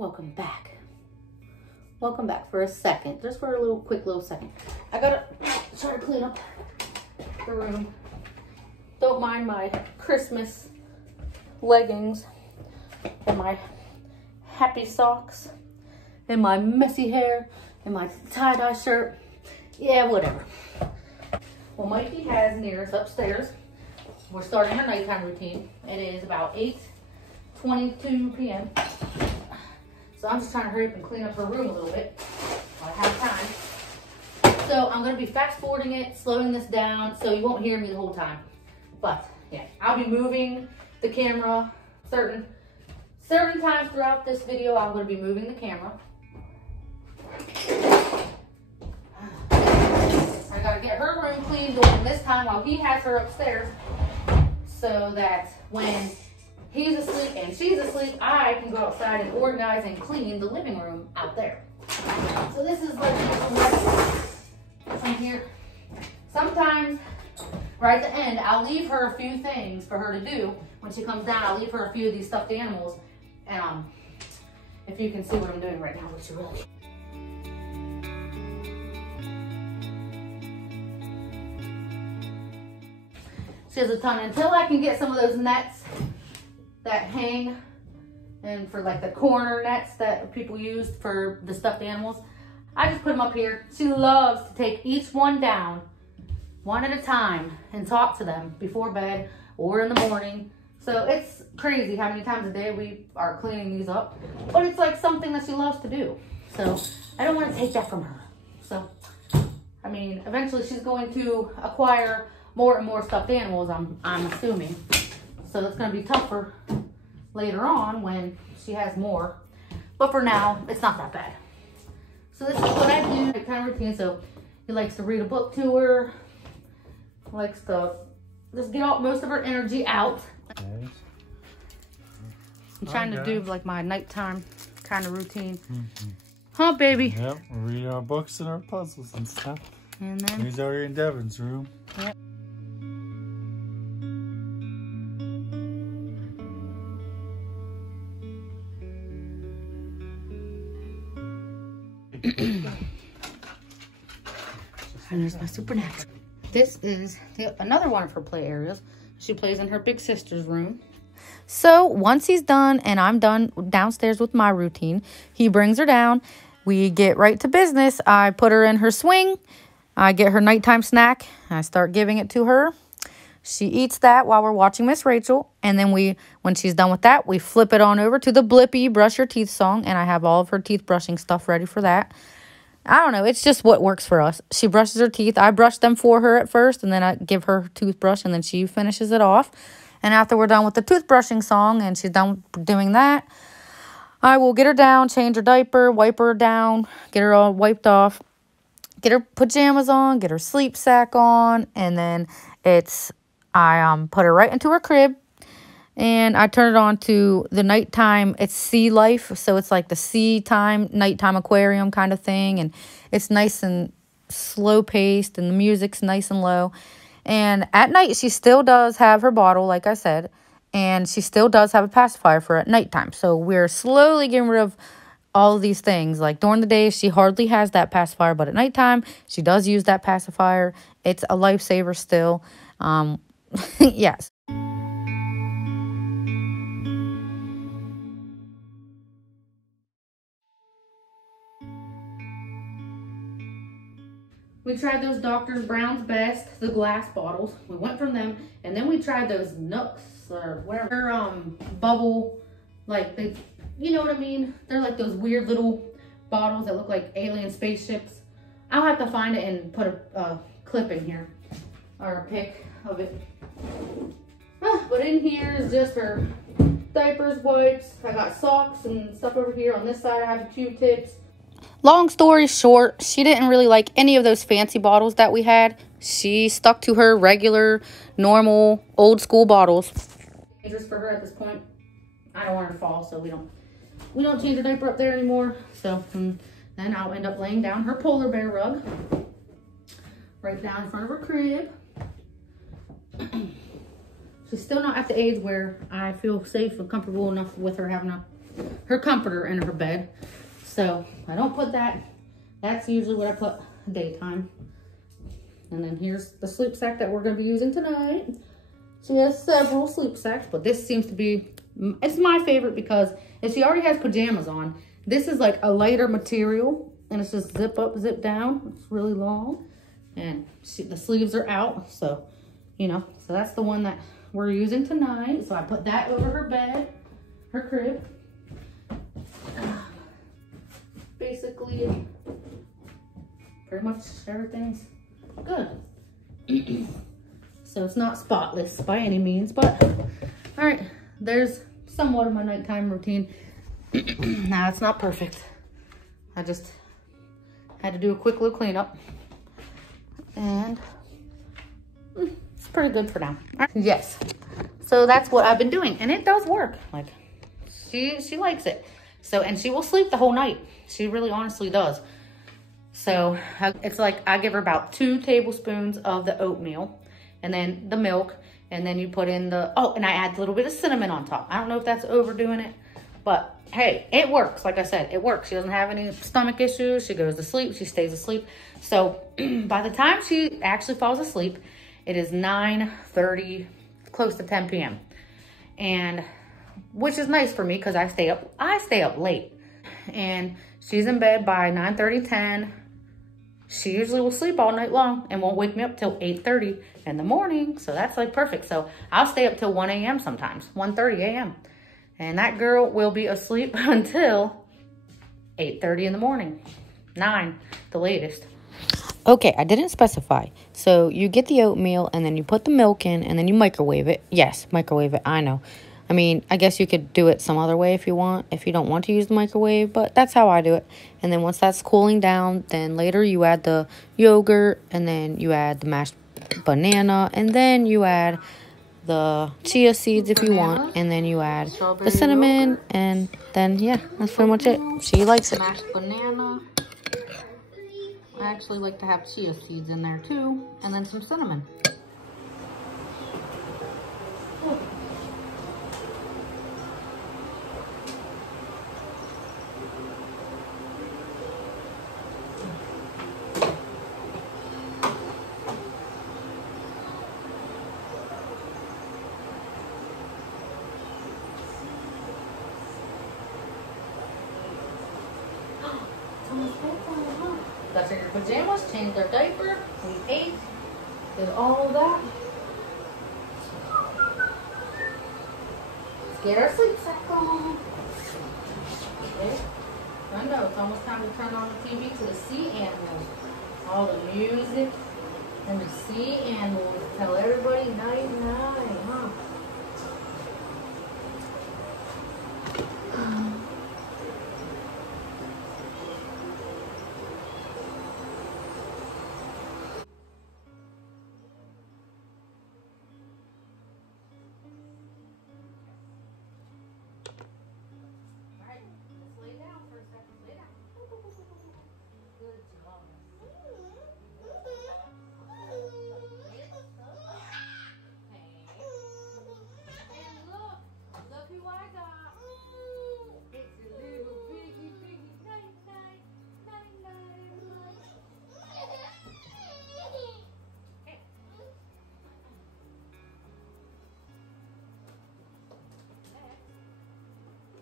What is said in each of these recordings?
Welcome back. Welcome back for a second, just for a little quick little second. I gotta try to clean up the room. Don't mind my Christmas leggings and my happy socks and my messy hair and my tie-dye shirt. Yeah, whatever. Well, Mikey has Nearest upstairs. We're starting our nighttime routine. It is about 8:22 p.m. So I'm just trying to hurry up and clean up her room a little bit while I have time. So I'm going to be fast forwarding it, slowing this down, so you won't hear me the whole time. But yeah, I'll be moving the camera certain times throughout this video. I'm going to be moving the camera. I got to get her room cleaned during this time while he has her upstairs, so that when he's asleep and she's asleep, I can go outside and organize and clean the living room out there. So this is like from here. Sometimes right at the end, I'll leave her a few things for her to do. When she comes down, I'll leave her a few of these stuffed animals. And if you can see what I'm doing right now, which you really. She has a ton. Until I can get some of those nets that hang, and for like the corner nets that people use for the stuffed animals, I just put them up here. She loves to take each one down one at a time and talk to them before bed or in the morning. So it's crazy how many times a day we are cleaning these up, but it's like something that she loves to do. So I don't want to take that from her. So I mean, eventually she's going to acquire more and more stuffed animals, I'm assuming. So it's going to be tougher later on when she has more. But for now, it's not that bad. So this is what I do, kind of routine. So he likes to read a book to her. Likes to just get all, most of her energy out. Nice. I'm trying to do like my nighttime kind of routine. Huh, baby? Yep, we're reading our books and our puzzles and stuff. And then he's already in Devin's room. Yep. And there's my supernatural. This is another one of her play areas. She plays in her big sister's room. So once he's done and I'm done downstairs with my routine, he brings her down. We get right to business. I put her in her swing. I get her nighttime snack. I start giving it to her. She eats that while we're watching Miss Rachel. And then when she's done with that, we flip it on over to the Blippi Brush Your Teeth song. And I have all of her teeth brushing stuff ready for that. I don't know. It's just what works for us. She brushes her teeth. I brush them for her at first. And then I give her her toothbrush. And then she finishes it off. And after we're done with the toothbrushing song and she's done doing that, I will get her down, change her diaper, wipe her down, get her all wiped off, get her pajamas on, get her sleep sack on. And then I put her right into her crib, and I turn it on to the nighttime. It's Sea Life, so it's like the sea time, nighttime aquarium kind of thing, and it's nice and slow paced, and the music's nice and low. And at night, she still does have her bottle, like I said, and she still does have a pacifier for at nighttime. So we're slowly getting rid of all of these things. Like during the day, she hardly has that pacifier, but at nighttime, she does use that pacifier. It's a lifesaver still. Yes. We tried those Dr. Brown's Best, the glass bottles. We went from them, and then we tried those Nooks or whatever, bubble, like they, you know what I mean? They're like those weird little bottles that look like alien spaceships. I'll have to find it and put a clip in here, or a pic of it. But in here is just her diapers, wipes. I got socks and stuff over here. On this side, I have Q-tips. Long story short, she didn't really like any of those fancy bottles that we had. She stuck to her regular, normal, old school bottles. Dangerous for her at this point. I don't want her to fall, so we don't change her diaper up there anymore. So then I'll end up laying down her polar bear rug right down in front of her crib. She's still not at the age where I feel safe and comfortable enough with her having a her comforter in her bed. So I don't put that. That's usually what I put daytime. And then here's the sleep sack that we're going to be using tonight. She has several sleep sacks, but this seems to be, it's my favorite because if she already has pajamas on, this is like a lighter material and it's just zip up, zip down. It's really long and the sleeves are out. So, you know, so that's the one that we're using tonight. So I put that over her bed, her crib. Basically, pretty much everything's good. So it's not spotless by any means, but all right, there's somewhat of my nighttime routine. Now it's not perfect. I just had to do a quick little cleanup and it's pretty good for now. All right. Yes, so that's what I've been doing and it does work. Like she likes it. So, and she will sleep the whole night. She really honestly does. So it's like I give her about 2 tablespoons of the oatmeal and then the milk. And then you put in the, oh, and I add a little bit of cinnamon on top. I don't know if that's overdoing it, but hey, it works. Like I said, it works. She doesn't have any stomach issues. She goes to sleep. She stays asleep. So by the time she actually falls asleep, it is 9:30, close to 10 p.m. And which is nice for me because I stay up late. And she's in bed by 9:30, 10. She usually will sleep all night long and won't wake me up till 8:30 in the morning. So that's like perfect. So I'll stay up till 1 a.m. sometimes, 1:30 a.m. And that girl will be asleep until 8:30 in the morning, 9, the latest. Okay, I didn't specify. So you get the oatmeal and then you put the milk in and then you microwave it. Yes, microwave it, I know. I mean, I guess you could do it some other way if you want, if you don't want to use the microwave, but that's how I do it. And then once that's cooling down, then later you add the yogurt, and then you add the mashed banana, and then you add the chia seeds if you want, and then you add the cinnamon, and then, yeah, that's pretty much it. She likes it. Mashed banana. I actually like to have chia seeds in there too, and then some cinnamon. Got your pajamas, changed their diaper, we ate, did all of that. Let's get our sleep sack on. Okay. I know, it's almost time to turn on the TV to the sea animals. All the music and the sea animals. Tell everybody night night, huh?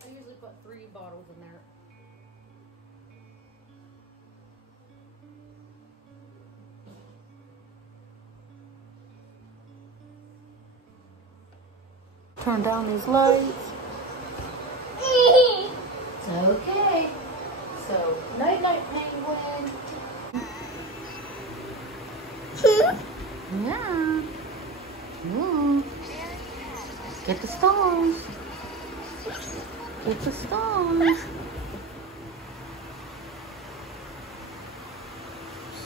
I usually put 3 bottles in there. Turn down these lights. Okay. So, night night penguin. Yeah. Ooh. Get the stars. Get the stars.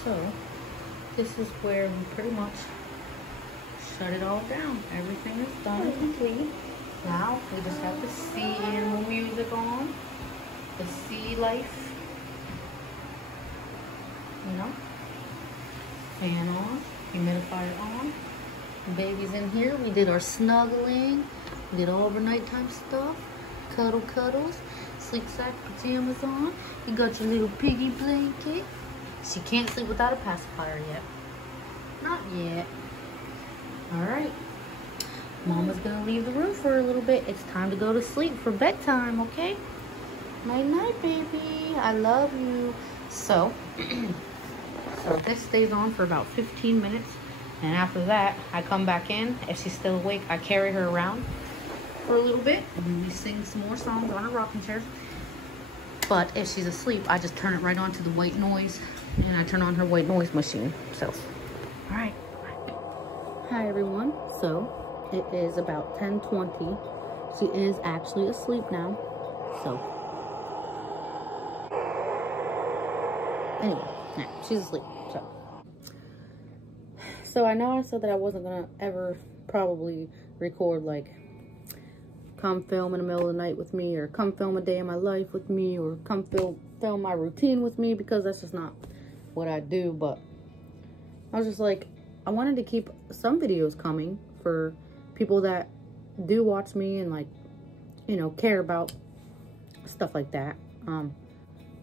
So, this is where we pretty much shut it all down. Everything is done and complete. Now, we just have the sea animal music on. The sea life. You know? Fan on. Humidifier on. The baby's in here. We did our snuggling. We did all of our nighttime stuff. cuddle cuddles, sleep sack pajamas on. You got your little piggy blanket. She can't sleep without a pacifier yet. Not yet. All right. Mama's gonna leave the room for a little bit. It's time to go to sleep for bedtime, okay? Night night, baby. I love you. So, so this stays on for about 15 minutes. And after that, I come back in. If she's still awake, I carry her around for a little bit. And we sing some more songs on her rocking chairs. But if she's asleep, I just turn it right on to the white noise. And I turn on her white noise machine. So, all right. Hi, everyone. So, it is about 10:20. She is actually asleep now. So, anyway, yeah, she's asleep. So I know I said that I wasn't gonna ever probably record like come film in the middle of the night with me, or come film a day in my life with me, or come film my routine with me, because that's just not what I do. But I was just like, I wanted to keep some videos coming for people that do watch me and, like, you know, care about stuff like that.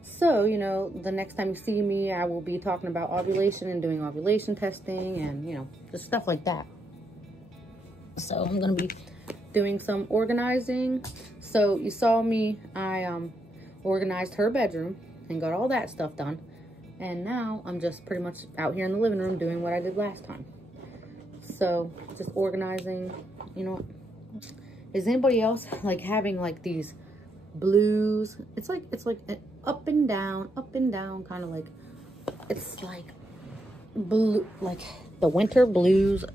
So, you know, the next time you see me, I will be talking about ovulation and doing ovulation testing and, you know, just stuff like that. So I'm going to be doing some organizing. So you saw me, I organized her bedroom and got all that stuff done. And now I'm just pretty much out here in the living room doing what I did last time. So just organizing, you know. Is anybody else like having like these blues? It's like up and down kind of like, it's like blue, like the winter blues,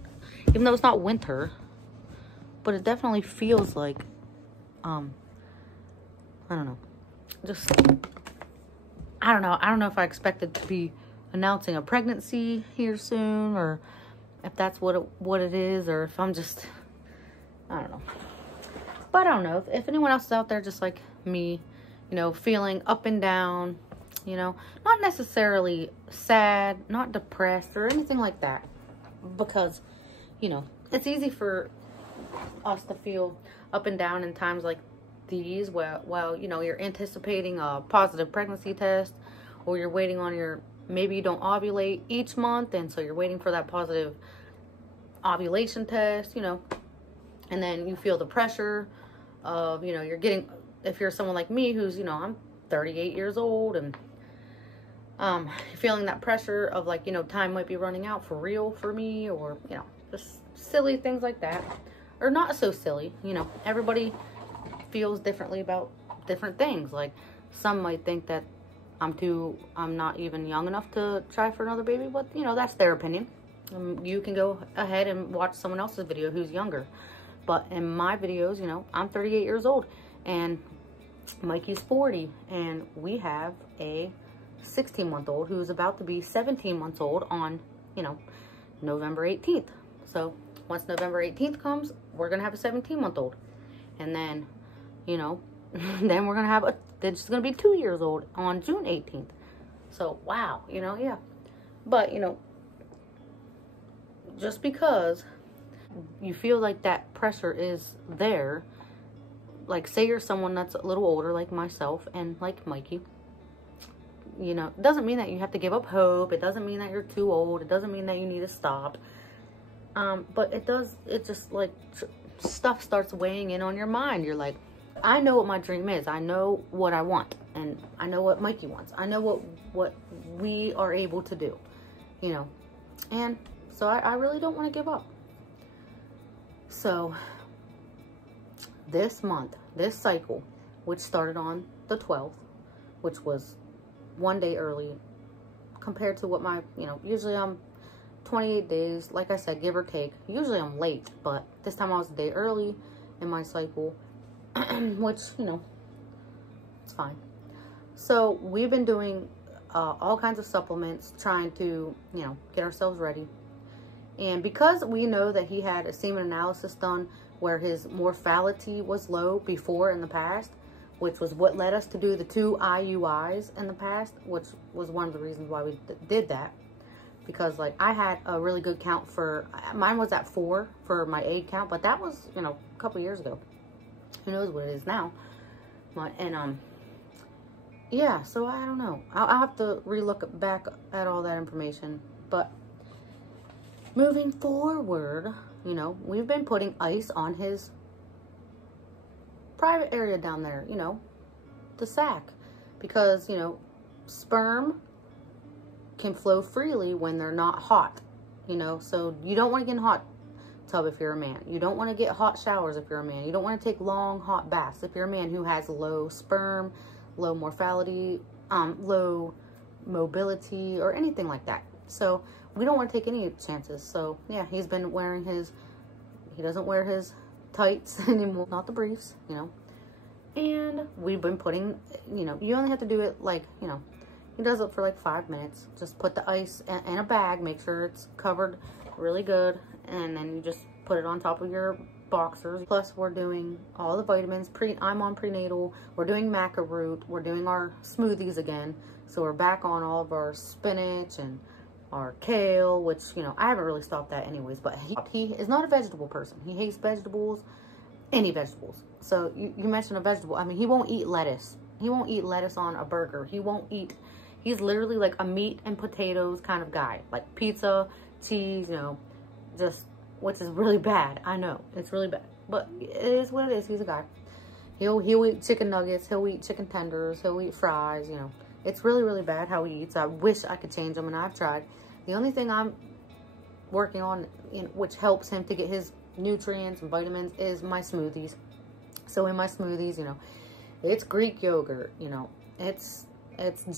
even though it's not winter, but it definitely feels like I don't know, just I don't know if I expected to be announcing a pregnancy here soon, or if that's what it is, or if I'm just, I don't know. But I don't know if anyone else is out there just like me, you know, feeling up and down, you know, not necessarily sad, not depressed or anything like that, because, you know, it's easy for us to feel up and down in times like these, well, you know, you're anticipating a positive pregnancy test, or you're waiting on your, maybe you don't ovulate each month, and so you're waiting for that positive ovulation test, you know, and then you feel the pressure of, you know, you're getting, if you're someone like me who's, you know, I'm 38 years old, and feeling that pressure of, like, you know, time might be running out for real for me, or, you know, just silly things like that, or not so silly, you know. Everybody feels differently about different things. Like, some might think that I'm not even young enough to try for another baby, but, you know, that's their opinion. You can go ahead and watch someone else's video who's younger. But in my videos, you know, I'm 38 years old and Mikey's 40, and we have a 16-month-old who's about to be 17 months old on, you know, November 18th. So once November 18th comes, we're going to have a 17-month-old. And then, you know, then we're going to have then she's going to be 2 years old on June 18th. So, wow, you know, yeah. But, you know, just because you feel like that pressure is there, like, say you're someone that's a little older like myself and like Mikey, you know, it doesn't mean that you have to give up hope. It doesn't mean that you're too old. It doesn't mean that you need to stop. But it just, like, stuff starts weighing in on your mind. You're like, I know what my dream is. I know what I want, and I know what Mikey wants. I know what we are able to do, you know, and so I really don't want to give up. So this month, this cycle, which started on the 12th, which was one day early compared to what my, you know, usually I'm 28 days, like I said, give or take. Usually I'm late, but this time I was a day early in my cycle, which, you know, it's fine. So we've been doing all kinds of supplements, trying to, you know, get ourselves ready. And because we know that he had a semen analysis done where his morphality was low before in the past, which was what led us to do the 2 IUIs in the past, which was one of the reasons why we did that. Because, like, I had a really good count for, mine was at 4 for my egg count, but that was, you know, a couple years ago. Who knows what it is now. And yeah, so I don't know. I'll have to relook back at all that information. But moving forward, you know, we've been putting ice on his private area down there, you know, the sac. Because, you know, sperm can flow freely when they're not hot, you know. So you don't want to get in a hot tub if you're a man. You don't want to get hot showers if you're a man. You don't want to take long hot baths if you're a man who has low sperm, low mortality, low mobility, or anything like that. So we don't want to take any chances. So yeah, he's been wearing he doesn't wear his tights anymore, not the briefs, you know. And we've been putting, you know, you only have to do it like, you know, he does it for like 5 minutes. Just put the ice in a bag, make sure it's covered really good, and then you just put it on top of your boxers. Plus we're doing all the vitamins. I'm on prenatal. We're doing maca root. We're doing our smoothies again. So we're back on all of our spinach and our kale, which, you know, I haven't really stopped that anyways, but he is not a vegetable person. He hates vegetables, any vegetables. So you mentioned a vegetable. I mean, he won't eat lettuce. He won't eat lettuce on a burger. He won't eat, he's literally like a meat and potatoes kind of guy. Like pizza, cheese, you know, just, which is really bad. I know, it's really bad. But it is what it is. He's a guy. He'll eat chicken nuggets. He'll eat chicken tenders. He'll eat fries, you know. It's really, really bad how he eats. I wish I could change him, and I've tried. The only thing I'm working on, which helps him to get his nutrients and vitamins, is my smoothies. So in my smoothies, you know, it's Greek yogurt, you know, it's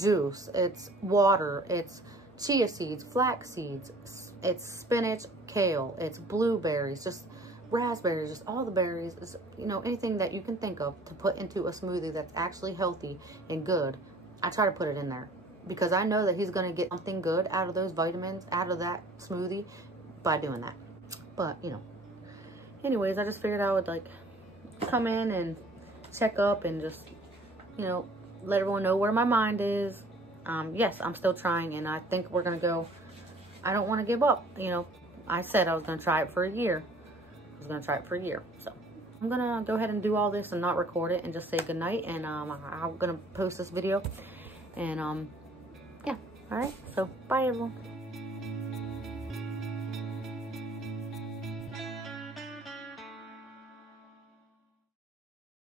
juice, it's water, it's chia seeds, flax seeds, it's spinach, kale, it's blueberries, just raspberries, just all the berries, it's, you know, anything that you can think of to put into a smoothie that's actually healthy and good. I try to put it in there because I know that he's going to get something good out of those vitamins, out of that smoothie by doing that. But, you know, anyways, I just figured I would, like, come in and check up and just, you know, let everyone know where my mind is. Yes, I'm still trying, and I think we're going to go. I don't want to give up, you know. I said I was going to try it for a year. So I'm going to go ahead and do all this and not record it and just say goodnight. And I'm going to post this video. And, yeah. All right. So, bye, everyone.